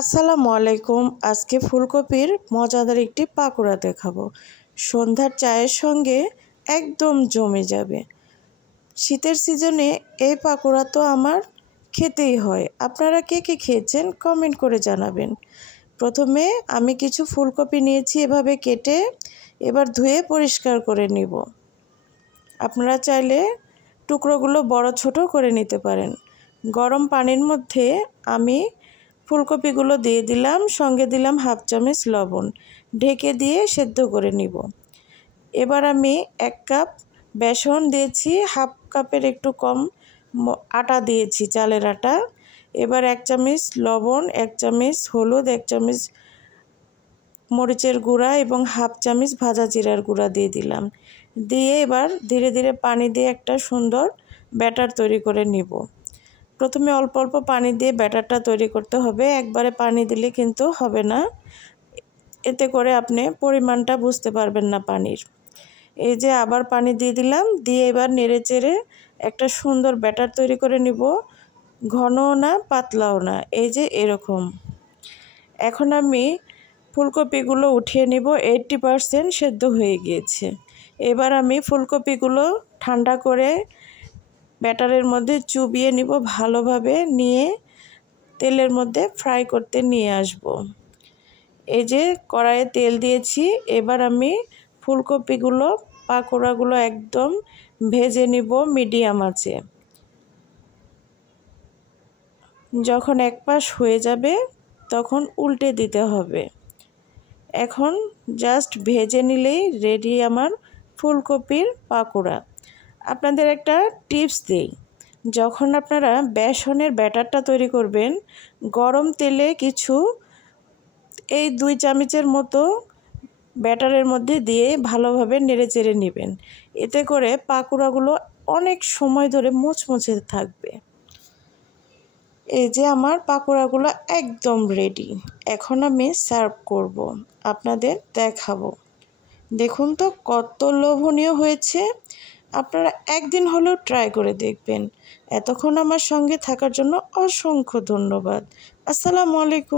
আসসালামু আলাইকুম। আজকে ফুলকপির মজাদার একটি পাকোড়া দেখাবো। সন্ধ্যার চায়ের সঙ্গে একদম জমে যাবে। শীতের সিজনে এই পাকোড়া তো আমার খেতেই হয়। আপনারা কে কে খেয়েছেন কমেন্ট করে জানাবেন। প্রথমে আমি কিছু ফুলকপি নিয়েছি এভাবে কেটে, এবার ধুয়ে পরিষ্কার করে নিব। আপনারা চাইলে টুকরোগুলো বড় ছোট করে নিতে পারেন। গরম পানির মধ্যে আমি ফুলকপিগুলো দিয়ে দিলাম, সঙ্গে দিলাম হাফ চামচ লবণ, ঢেকে দিয়ে সেদ্ধ করে নিব। এবার আমি 1 কাপ বেসন দিয়েছি, হাফ কাপের একটু কম আটা দিয়েছি, চালের আটা। এবার 1 চামচ লবণ, 1 চামচ হলুদ, 1 চামচ মরিচের গুঁড়া এবং হাফ চামচ ভাজা জিরার গুঁড়া দিয়ে দিলাম। দিয়ে এবার ধীরে ধীরে পানি দিয়ে একটা সুন্দর ব্যাটার তৈরি করে নিব। প্রথমে অল্প অল্প পানি দিয়ে ব্যাটারটা তৈরি করতে হবে, একবারে পানি দিলে কিন্তু হবে না, এতে করে আপনি পরিমাণটা বুঝতে পারবেন না পানির। এই যে আবার পানি দিয়ে দিলাম, দিয়ে এবার নেড়ে চেড়ে একটা সুন্দর ব্যাটার তৈরি করে নিব। ঘনও না পাতলাও না, এই যে এরকম। এখন আমি ফুলকপিগুলো উঠিয়ে নিব, 80% সেদ্ধ হয়ে গিয়েছে। এবার আমি ফুলকপিগুলো ঠান্ডা করে ব্যাটারের মধ্যে চুবিয়ে নিব ভালোভাবে, নিয়ে তেলের মধ্যে ফ্রাই করতে নিয়ে আসব। এই যে কড়াইয়ে তেল দিয়েছি, এবার আমি ফুলকপিগুলো পাকোড়াগুলো একদম ভেজে নিব মিডিয়াম আঁচে। যখন এক পাশ হয়ে যাবে তখন উল্টে দিতে হবে। এখন জাস্ট ভেজে নিলেই রেডি আমার ফুলকপির পাকোড়া। আপনাদের একটা টিপস দিই, যখন আপনারা বেসনের ব্যাটারটা তৈরি করবেন, গরম তেলে কিছু এই 2 চামচের মতো ব্যাটারের মধ্যে দিয়ে ভালোভাবে নেড়ে চেড়ে নেবেন। এতে করে পাকোড়াগুলো অনেক সময় ধরে মুচমুচে থাকবে। এই যে আমার পাকোড়াগুলো একদম রেডি। এখন আমি সার্ভ করব, আপনাদের দেখাবো। দেখুন তো কত লোভনীয় হয়েছে। আপনারা একদিন হলেও ট্রাই করে দেখবেন। এতক্ষণ আমার সঙ্গে থাকার জন্য অসংখ্য ধন্যবাদ। আসসালামু আলাইকুম।